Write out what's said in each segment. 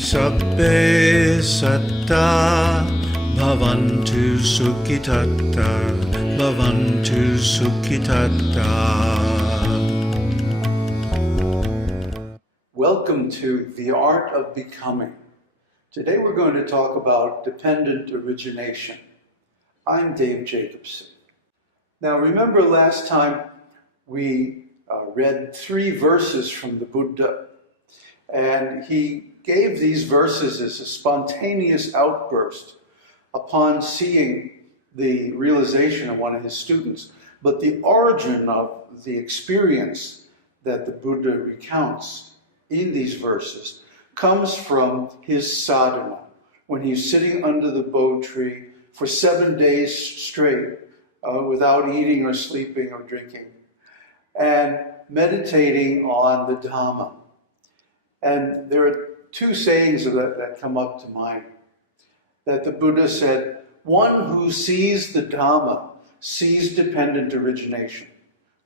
Sabbe satta bhavantu sukhitatta bhavantu sukhitatta. Welcome to The Art of Becoming. Today we're going to talk about dependent origination. I'm Dave Jacobson. Now remember last time we read 3 verses from the Buddha, and he gave these verses as a spontaneous outburst upon seeing the realization of one of his students. But the origin of the experience that the Buddha recounts in these verses comes from his sadhana, when he's sitting under the Bodhi tree for 7 days straight without eating or sleeping or drinking, and meditating on the dharma. And there are 2 sayings of that come up to mind. That the Buddha said, one who sees the dharma sees dependent origination.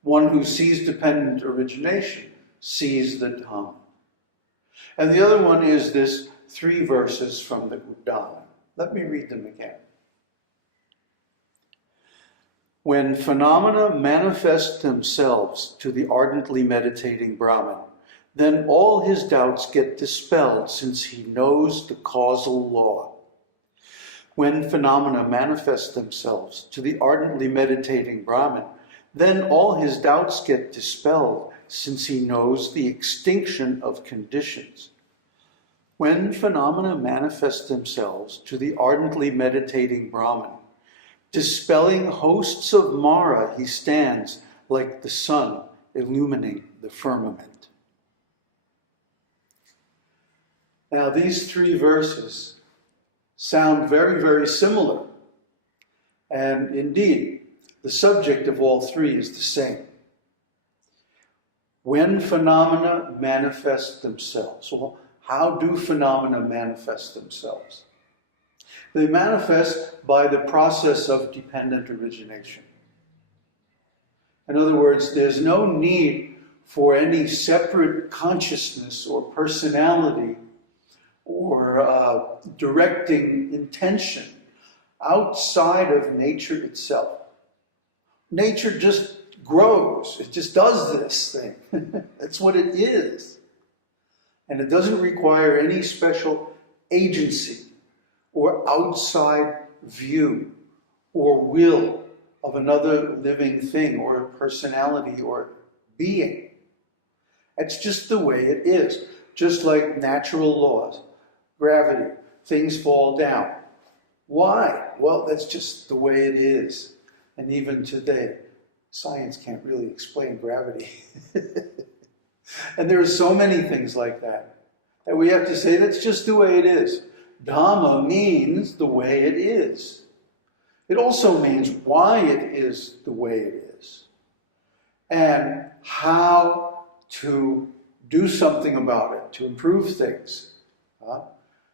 One who sees dependent origination sees the dharma. And the other one is this 3 verses from the Buddha. Let me read them again. When phenomena manifest themselves to the ardently meditating Brahmin, then all his doubts get dispelled, since he knows the causal law. When phenomena manifest themselves to the ardently meditating Brahmin, then all his doubts get dispelled, since he knows the extinction of conditions. When phenomena manifest themselves to the ardently meditating Brahmin, dispelling hosts of Mara, he stands like the sun illumining the firmament. Now, these 3 verses sound very, very similar. And indeed, the subject of all 3 is the same. When phenomena manifest themselves. Well, how do phenomena manifest themselves? They manifest by the process of dependent origination. In other words, there's no need for any separate consciousness or personality or directing intention outside of nature itself. Nature just grows. It just does this thing. That's what it is. And it doesn't require any special agency or outside view or will of another living thing or a personality or being. It's just the way it is. Just like natural laws. Gravity, things fall down. Why? Well, that's just the way it is. And even today, science can't really explain gravity. And there are so many things like that we have to say that's just the way it is. Dharma means the way it is. It also means why it is the way it is. And how to do something about it, to improve things.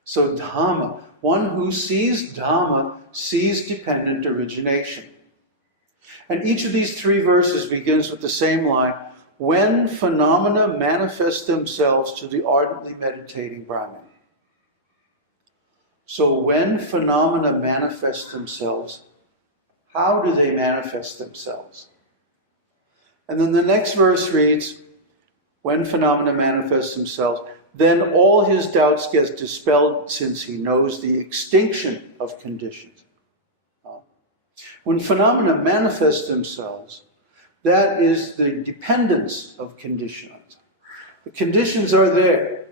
So dharma, one who sees dharma sees dependent origination. And each of these 3 verses begins with the same line, when phenomena manifest themselves to the ardently meditating Brahmin. So when phenomena manifest themselves, how do they manifest themselves? And then the next verse reads, when phenomena manifest themselves, then all his doubts get dispelled, since he knows the extinction of conditions. When phenomena manifest themselves, that is the dependence of conditions. The conditions are there.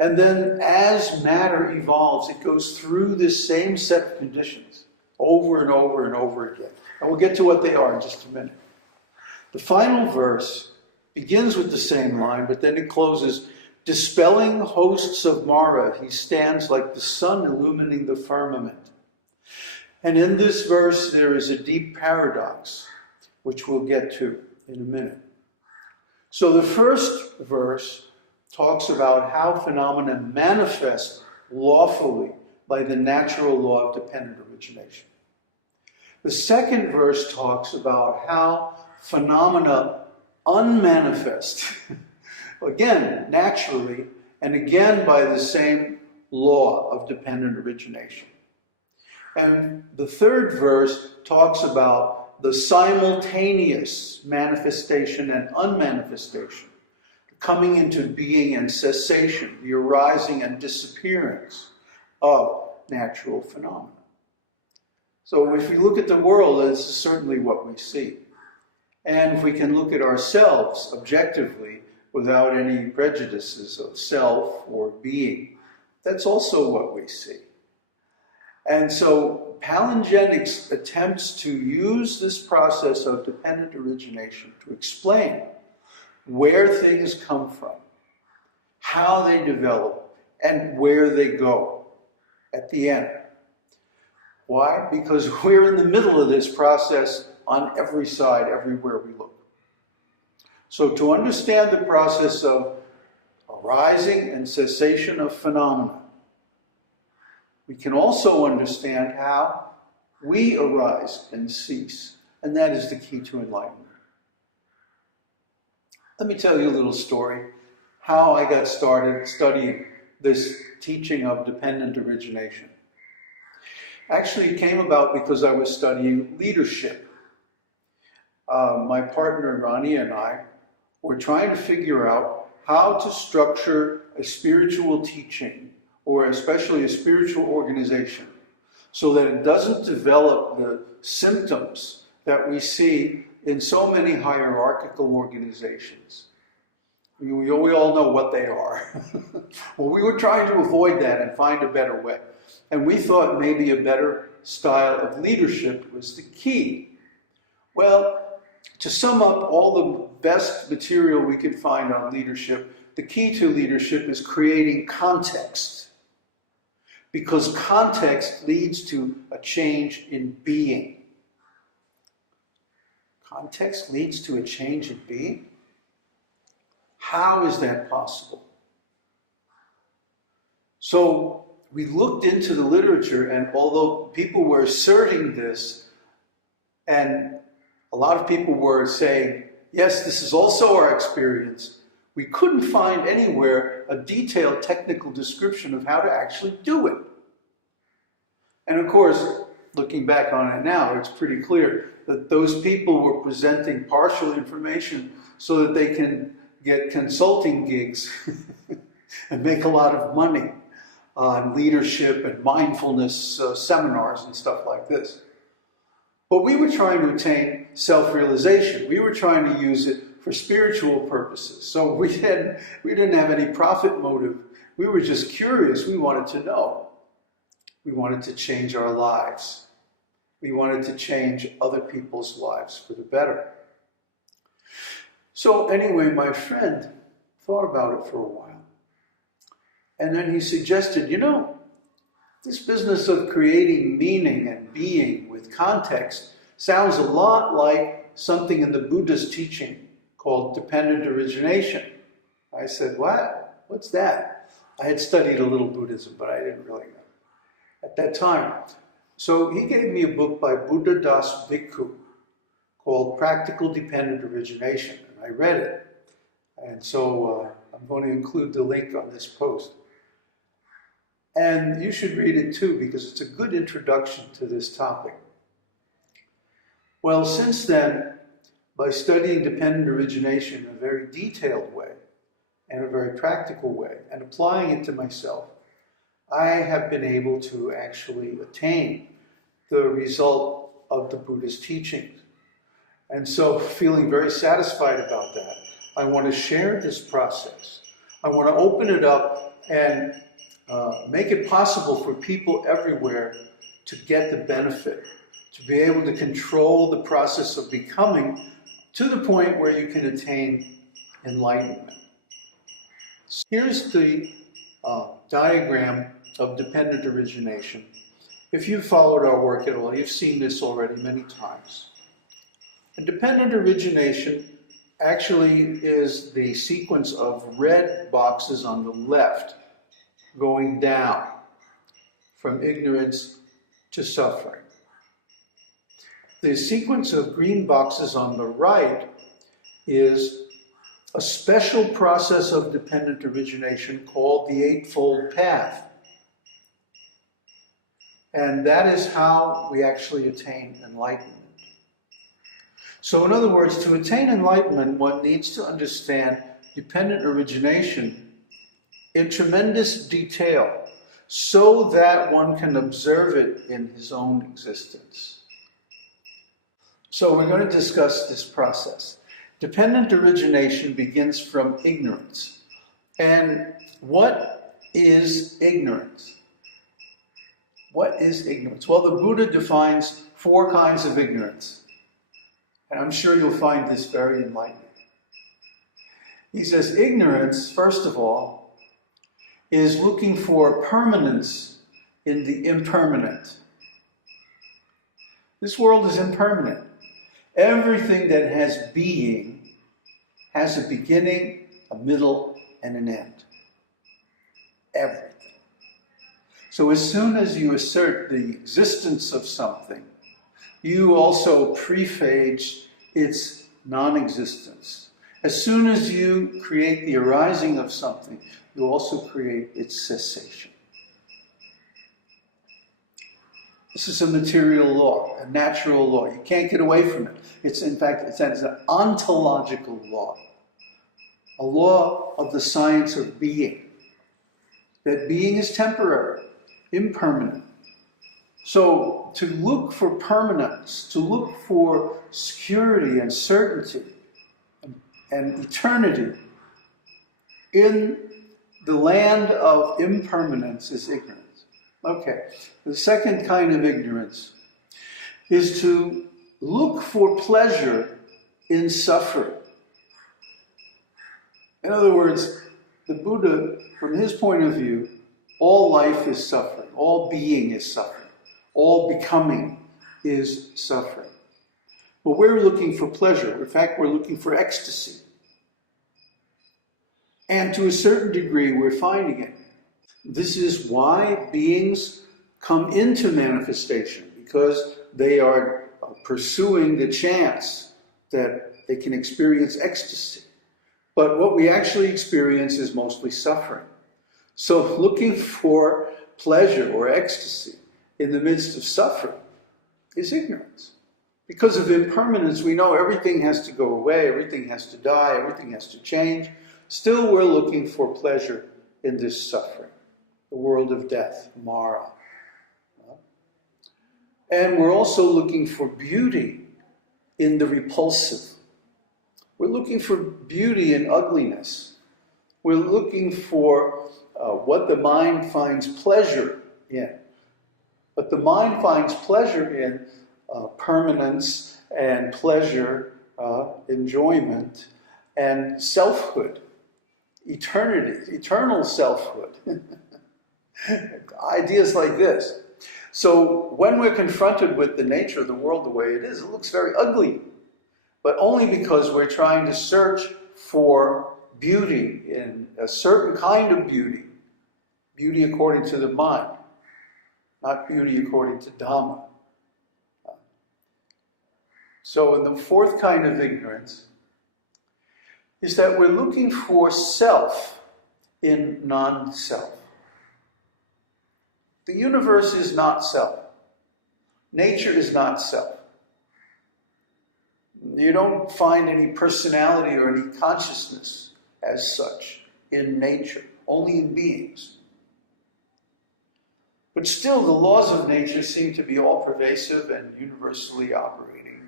And then as matter evolves, it goes through this same set of conditions over and over and over again. And we'll get to what they are in just a minute. The final verse begins with the same line, but then it closes, dispelling hosts of Mara, he stands like the sun illumining the firmament. And in this verse, there is a deep paradox, which we'll get to in a minute. So the first verse talks about how phenomena manifest lawfully by the natural law of dependent origination. The second verse talks about how phenomena unmanifest, again, naturally, and again by the same law of dependent origination. And the third verse talks about the simultaneous manifestation and unmanifestation, coming into being and cessation, the arising and disappearance of natural phenomena. So if we look at the world, this is certainly what we see. And if we can look at ourselves objectively, without any prejudices of self or being, that's also what we see. And so palingenics attempts to use this process of dependent origination to explain where things come from, how they develop, and where they go at the end. Why? Because we're in the middle of this process on every side, everywhere we look. So to understand the process of arising and cessation of phenomena, we can also understand how we arise and cease, and that is the key to enlightenment. Let me tell you a little story, how I got started studying this teaching of dependent origination. Actually, it came about because I was studying leadership. My partner Ronnie and I were trying to figure out how to structure a spiritual teaching, or especially a spiritual organization, so that it doesn't develop the symptoms that we see in so many hierarchical organizations. We all know what they are. Well, we were trying to avoid that and find a better way. And we thought maybe a better style of leadership was the key. Well, to sum up all the best material we could find on leadership, the key to leadership is creating context. Because context leads to a change in being. Context leads to a change in being? How is that possible? So we looked into the literature, and although people were asserting this, and a lot of people were saying, yes, this is also our experience, we couldn't find anywhere a detailed technical description of how to actually do it. And of course, looking back on it now, it's pretty clear that those people were presenting partial information so that they can get consulting gigs and make a lot of money on leadership and mindfulness seminars and stuff like this. But we were trying to attain self-realization. We were trying to use it for spiritual purposes. So we didn't have any profit motive. We were just curious. We wanted to know. We wanted to change our lives. We wanted to change other people's lives for the better. So anyway, my friend thought about it for a while. And then he suggested, you know, this business of creating meaning and being with context sounds a lot like something in the Buddha's teaching called dependent origination. I said, what? What's that? I had studied a little Buddhism, but I didn't really know at that time. So he gave me a book by Buddhadasa Bhikkhu called Practical Dependent Origination, and I read it. And so I'm going to include the link on this post. And you should read it too, because it's a good introduction to this topic. Well, since then, by studying dependent origination in a very detailed way, and a very practical way, and applying it to myself, I have been able to actually attain the result of the Buddha's teachings. And so, feeling very satisfied about that, I want to share this process. I want to open it up and make it possible for people everywhere to get the benefit, to be able to control the process of becoming to the point where you can attain enlightenment. So here's the diagram of dependent origination. If you've followed our work at all, you've seen this already many times. And dependent origination actually is the sequence of red boxes on the left going down from ignorance to suffering. The sequence of green boxes on the right is a special process of dependent origination called the Eightfold Path. And that is how we actually attain enlightenment. So in other words, to attain enlightenment, one needs to understand dependent origination in tremendous detail so that one can observe it in his own existence. So we're going to discuss this process. Dependent origination begins from ignorance. And what is ignorance? What is ignorance? Well, the Buddha defines 4 kinds of ignorance. And I'm sure you'll find this very enlightening. He says ignorance, first of all, is looking for permanence in the impermanent. This world is impermanent. Everything that has being has a beginning, a middle, and an end. Everything. So as soon as you assert the existence of something, you also prephase its non-existence. As soon as you create the arising of something, you also create its cessation. This is a material law, a natural law. You can't get away from it. It's, in fact, it's an ontological law, a law of the science of being. That being is temporary, impermanent. So to look for permanence, to look for security and certainty and eternity in the land of impermanence is ignorance. Okay, the second kind of ignorance is to look for pleasure in suffering. In other words, the Buddha, from his point of view, all life is suffering, all being is suffering, all becoming is suffering. But we're looking for pleasure. In fact, we're looking for ecstasy. And to a certain degree, we're finding it. This is why beings come into manifestation, because they are pursuing the chance that they can experience ecstasy. But what we actually experience is mostly suffering. So looking for pleasure or ecstasy in the midst of suffering is ignorance. Because of impermanence, we know everything has to go away, everything has to die, everything has to change. Still, we're looking for pleasure in this suffering, the world of death, Mara. And we're also looking for beauty in the repulsive. We're looking for beauty in ugliness. We're looking for what the mind finds pleasure in. But the mind finds pleasure in permanence and pleasure, enjoyment, and selfhood, eternity, eternal selfhood. Ideas like this. So when we're confronted with the nature of the world the way it is, it looks very ugly. But only because we're trying to search for beauty, in a certain kind of beauty. Beauty according to the mind, not beauty according to dharma. So in the fourth kind of ignorance is that we're looking for self in non-self. The universe is not self. Nature is not self. You don't find any personality or any consciousness as such in nature, only in beings. But still, the laws of nature seem to be all pervasive and universally operating.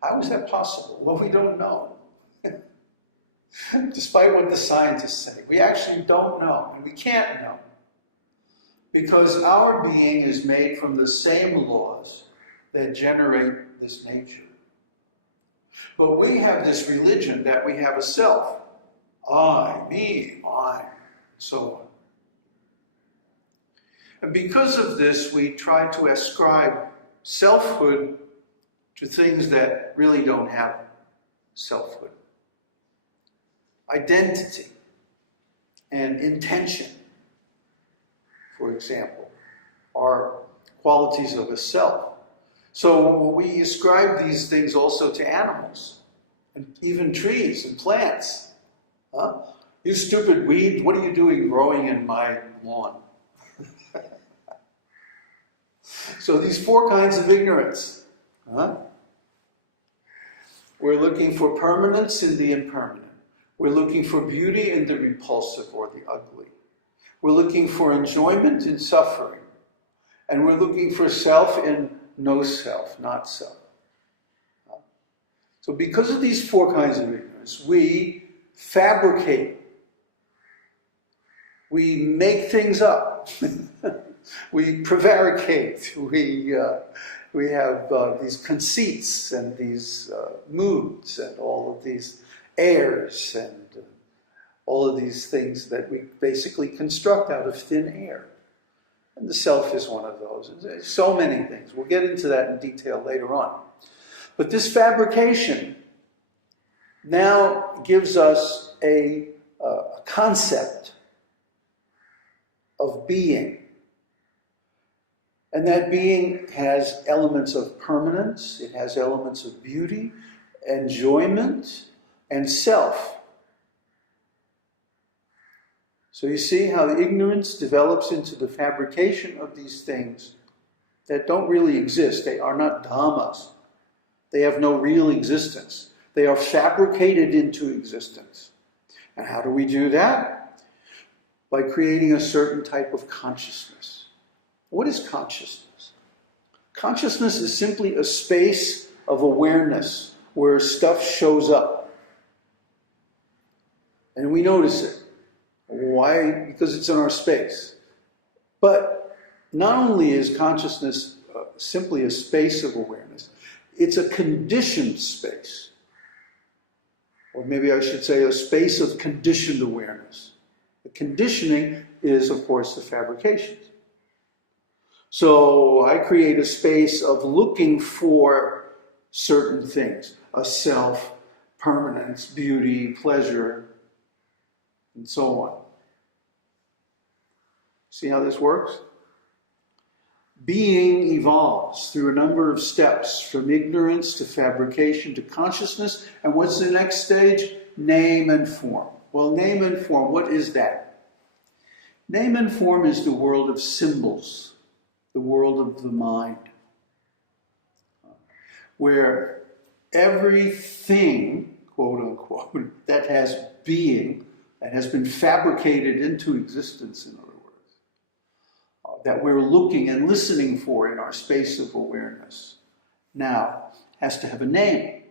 How is that possible? Well, we don't know. Despite what the scientists say, we actually don't know, and we can't know. Because our being is made from the same laws that generate this nature. But we have this religion that we have a self. I, me, mine, so on. And because of this, we try to ascribe selfhood to things that really don't have selfhood. Identity and intention, for example, are qualities of a self. So we ascribe these things also to animals, and even trees and plants. Huh? You stupid weed, what are you doing growing in my lawn? So these four kinds of ignorance. Huh? We're looking for permanence in the impermanent. We're looking for beauty in the repulsive or the ugly. We're looking for enjoyment in suffering. And we're looking for self in no self, not self. So because of these four kinds of ignorance, we fabricate. We make things up. We prevaricate. We have these conceits and these moods and all of these airs and all of these things that we basically construct out of thin air. And the self is one of those. There's so many things. We'll get into that in detail later on. But this fabrication now gives us a concept of being. And that being has elements of permanence, it has elements of beauty, enjoyment, and self. So you see how the ignorance develops into the fabrication of these things that don't really exist. They are not dhammas. They have no real existence. They are fabricated into existence. And how do we do that? By creating a certain type of consciousness. What is consciousness? Consciousness is simply a space of awareness where stuff shows up. And we notice it. Why? Because it's in our space. But not only is consciousness simply a space of awareness, it's a conditioned space. Or maybe I should say a space of conditioned awareness. The conditioning is, of course, the fabrications. So I create a space of looking for certain things, a self, permanence, beauty, pleasure, and so on. See how this works? Being evolves through a number of steps, from ignorance to fabrication to consciousness. And what's the next stage? Name and form. Well, name and form, what is that? Name and form is the world of symbols, the world of the mind, where everything, quote unquote, that has being, that has been fabricated into existence, in other words, that we're looking and listening for in our space of awareness, now has to have a name.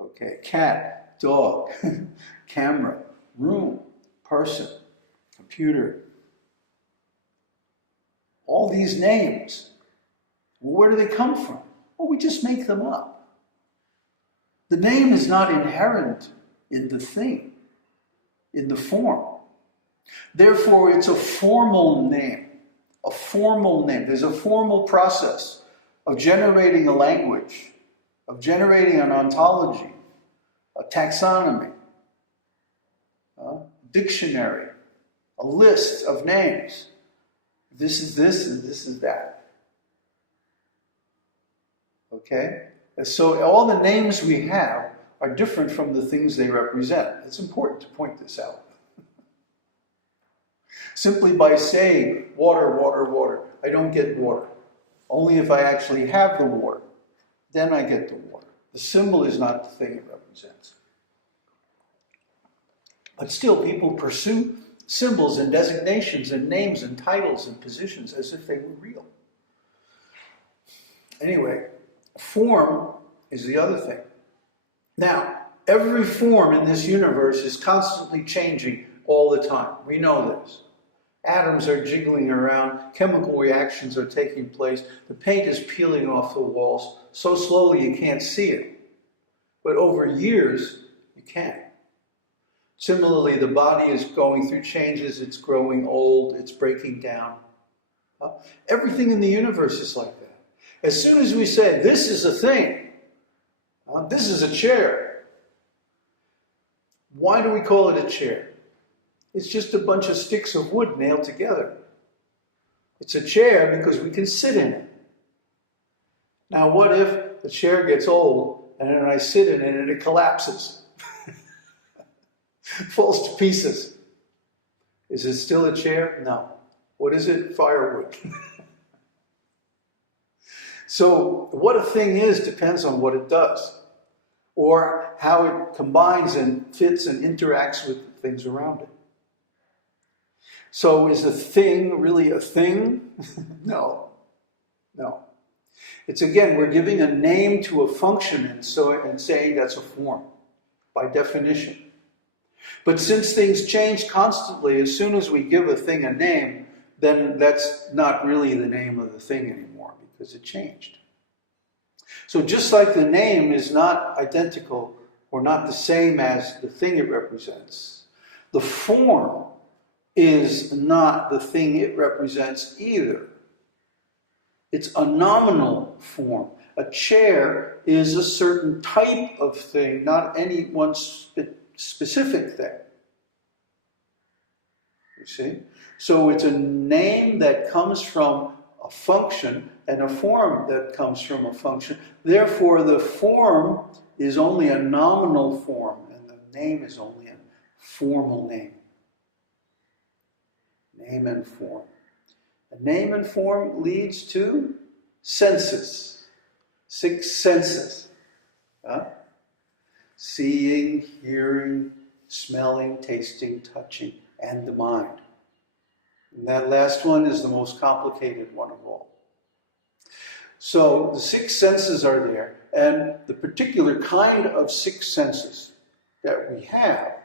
Okay, cat, dog, camera, room, person, computer. All these names, well, where do they come from? Well, we just make them up. The name is not inherent in the thing, in the form. Therefore, it's a formal name. A formal name. There's a formal process of generating a language, of generating an ontology, a taxonomy, a dictionary, a list of names. This is this and this is that. Okay? And so all the names we have are different from the things they represent. It's important to point this out. Simply by saying water, water, water, I don't get water. Only if I actually have the water, then I get the water. The symbol is not the thing it represents. But still, people pursue symbols and designations and names and titles and positions as if they were real. Anyway, form is the other thing. Now, every form in this universe is constantly changing all the time. We know this. Atoms are jiggling around, chemical reactions are taking place, the paint is peeling off the walls so slowly you can't see it. But over years, you can. Similarly, the body is going through changes, it's growing old, it's breaking down. Everything in the universe is like that. As soon as we say, this is a thing, this is a chair, why do we call it a chair? It's just a bunch of sticks of wood nailed together. It's a chair because we can sit in it. Now, what if the chair gets old and then I sit in it and it collapses? falls to pieces. Is it still a chair? No. What is it? Firewood. So what a thing is depends on what it does, or how it combines and fits and interacts with the things around it. So is a thing really a thing? No. No. It's again, we're giving a name to a function and saying that's a form, by definition. But since things change constantly, as soon as we give a thing a name, then that's not really the name of the thing anymore, because it changed. So just like the name is not identical or not the same as the thing it represents, the form is not the thing it represents either. It's a nominal form. A chair is a certain type of thing, not any one specific thing. You see? So it's a name that comes from a function and a form that comes from a function. Therefore, the form is only a nominal form, and the name is only a formal name. Name and form. A name and form leads to senses. 6 senses. Seeing, hearing, smelling, tasting, touching, and the mind. And that last one is the most complicated one of all. So the 6 senses are there, and the particular kind of 6 senses that we have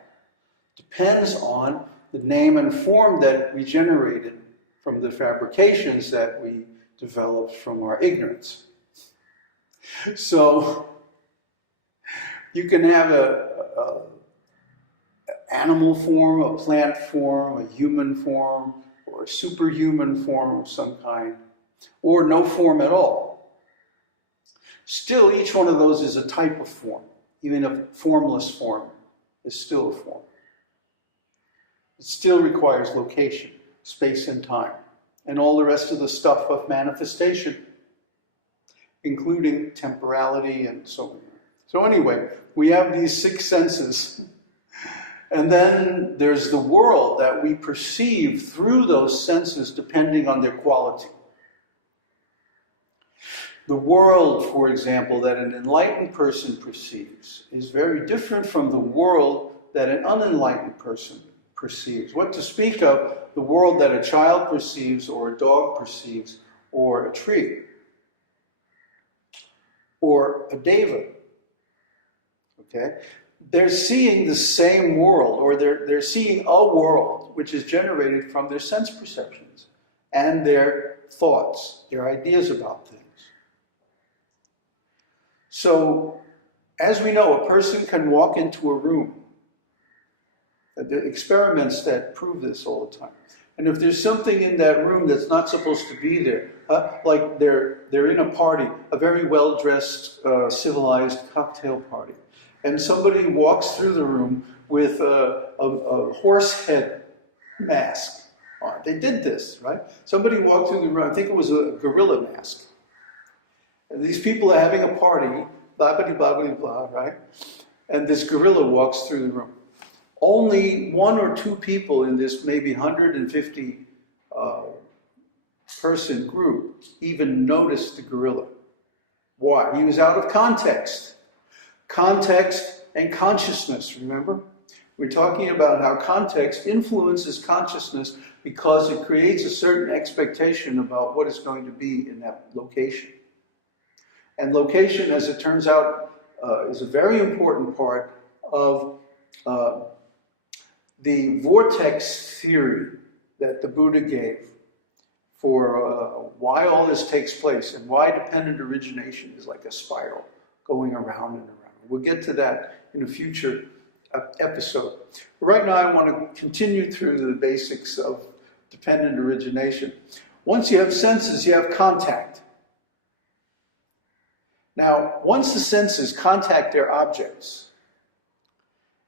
depends on the name and form that we generated from the fabrications that we developed from our ignorance. So you can have a animal form, a plant form, a human form, or a superhuman form of some kind, or no form at all. Still, each one of those is a type of form. Even a formless form is still a form. It still requires location, space and time, and all the rest of the stuff of manifestation, including temporality and so on. So anyway, we have these 6 senses, and then there's the world that we perceive through those senses depending on their quality. The world, for example, that an enlightened person perceives is very different from the world that an unenlightened person perceives. What to speak of the world that a child perceives, or a dog perceives, or a tree, or a deva. Okay? They're seeing the same world, or they're seeing a world which is generated from their sense perceptions and their thoughts, their ideas about things. So, as we know, a person can walk into a room. There are experiments that prove this all the time. And if there's something in that room that's not supposed to be there, like they're in a party, a very well-dressed, civilized cocktail party, and somebody walks through the room with a horse head mask on. They did this, right? Somebody walked through the room, I think it was a gorilla mask. And these people are having a party, blah, blah, blah, blah, blah, right? And this gorilla walks through the room. Only 1 or 2 people in this maybe 150 person group even noticed the gorilla. Why? He was out of context. Context and consciousness, remember? We're talking about how context influences consciousness because it creates a certain expectation about what is going to be in that location. And location, as it turns out, is a very important part of the vortex theory that the Buddha gave for why all this takes place and why dependent origination is like a spiral going around and around. We'll get to that in a future episode. Right now I want to continue through the basics of dependent origination. Once you have senses, you have contact. Now, once the senses contact their objects,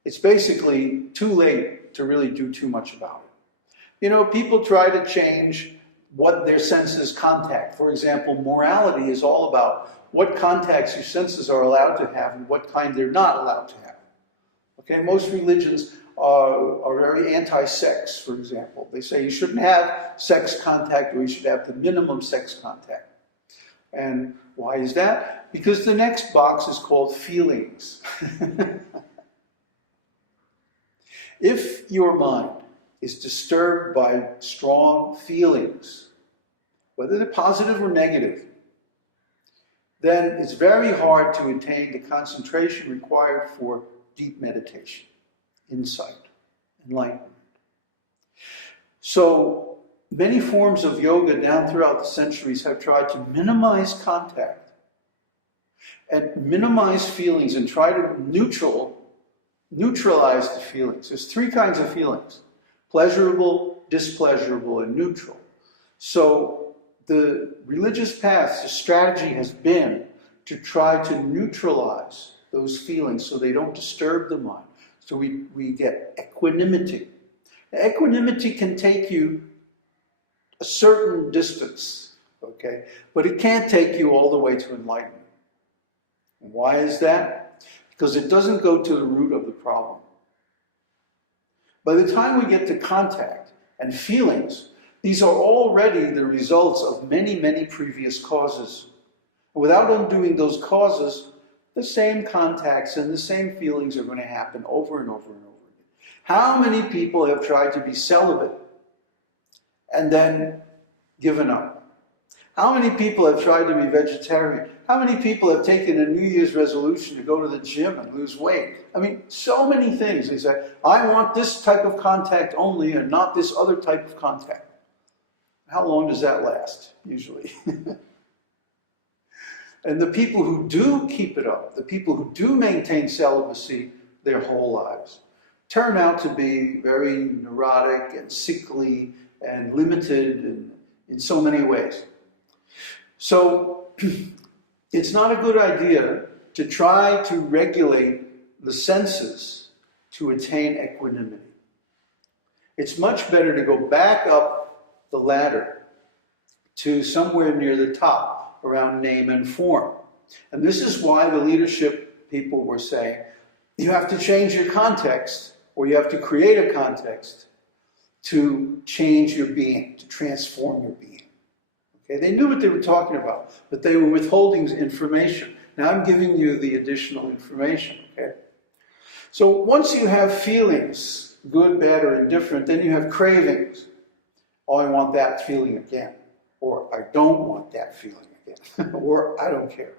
it's basically too late to really do too much about it. You know, people try to change what their senses contact. For example, morality is all about what contacts your senses are allowed to have and what kind they're not allowed to have. Okay, most religions are very anti-sex, for example. They say you shouldn't have sex contact, or you should have the minimum sex contact. And why is that? Because the next box is called feelings. If your mind is disturbed by strong feelings, whether they're positive or negative, then it's very hard to attain the concentration required for deep meditation, insight, enlightenment. So many forms of yoga down throughout the centuries have tried to minimize contact and minimize feelings and try to neutralize the feelings. There's three kinds of feelings: pleasurable, displeasurable, and neutral. So the religious path, the strategy has been to try to neutralize those feelings so they don't disturb the mind. So we get equanimity. Equanimity can take you a certain distance, okay? But it can't take you all the way to enlightenment. And why is that? Because it doesn't go to the root of the problem. By the time we get to contact and feelings, these are already the results of many, many previous causes. Without undoing those causes, the same contacts and the same feelings are going to happen over and over and over again. How many people have tried to be celibate and then given up? How many people have tried to be vegetarian? How many people have taken a New Year's resolution to go to the gym and lose weight? I mean, so many things. They say, I want this type of contact only and not this other type of contact. How long does that last, usually? And the people who do keep it up, the people who do maintain celibacy their whole lives, turn out to be very neurotic and sickly and limited in so many ways. So it's not a good idea to try to regulate the senses to attain equanimity. It's much better to go back up the ladder to somewhere near the top, around name and form. And this is why the leadership people were saying, you have to change your context, or you have to create a context to change your being, to transform your being. Okay? They knew what they were talking about, but they were withholding information. Now I'm giving you the additional information. Okay? So once you have feelings, good, bad, or indifferent, then you have cravings. Oh, I want that feeling again. Or I don't want that feeling again. Or I don't care.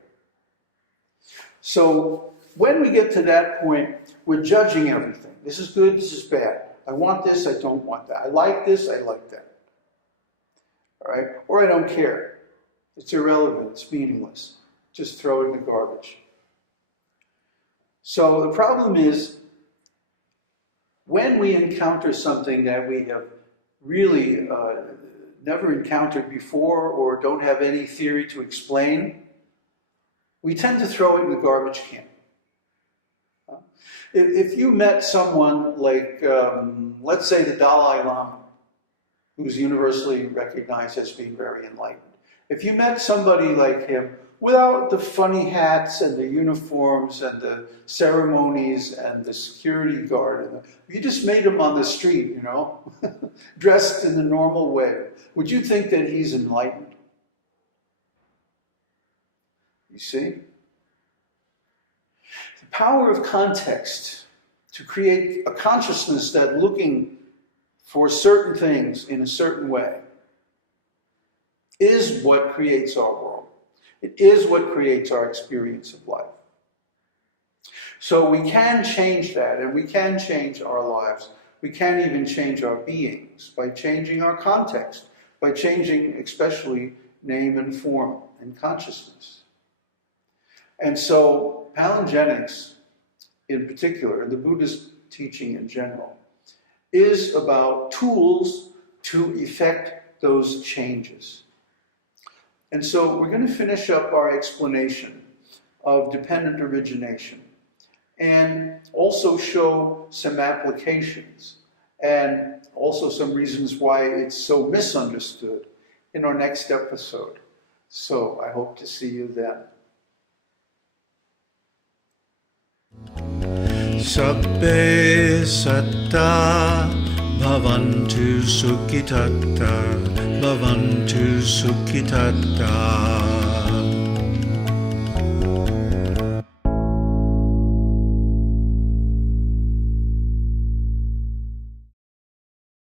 So when we get to that point, we're judging everything. This is good, this is bad. I want this, I don't want that. I like this, I like that. All right? Or I don't care. It's irrelevant, it's meaningless. Just throw it in the garbage. So the problem is, when we encounter something that we have really never encountered before or don't have any theory to explain, we tend to throw it in the garbage can. If you met someone like, let's say the Dalai Lama, who's universally recognized as being very enlightened. If you met somebody like him without the funny hats and the uniforms and the ceremonies and the security guard, if you just met him on the street, you know, dressed in the normal way, would you think that he's enlightened? You see? The power of context to create a consciousness that looking for certain things in a certain way is what creates our world. It is what creates our experience of life. So we can change that, and we can change our lives. We can even change our beings by changing our context, by changing especially name and form and consciousness. And so palingenics in particular, and the Buddhist teaching in general, is about tools to effect those changes. And so we're going to finish up our explanation of dependent origination and also show some applications and also some reasons why it's so misunderstood in our next episode. So I hope to see you then. Sabbe satta bhavantu sukhitatta bhavantu sukhitatta.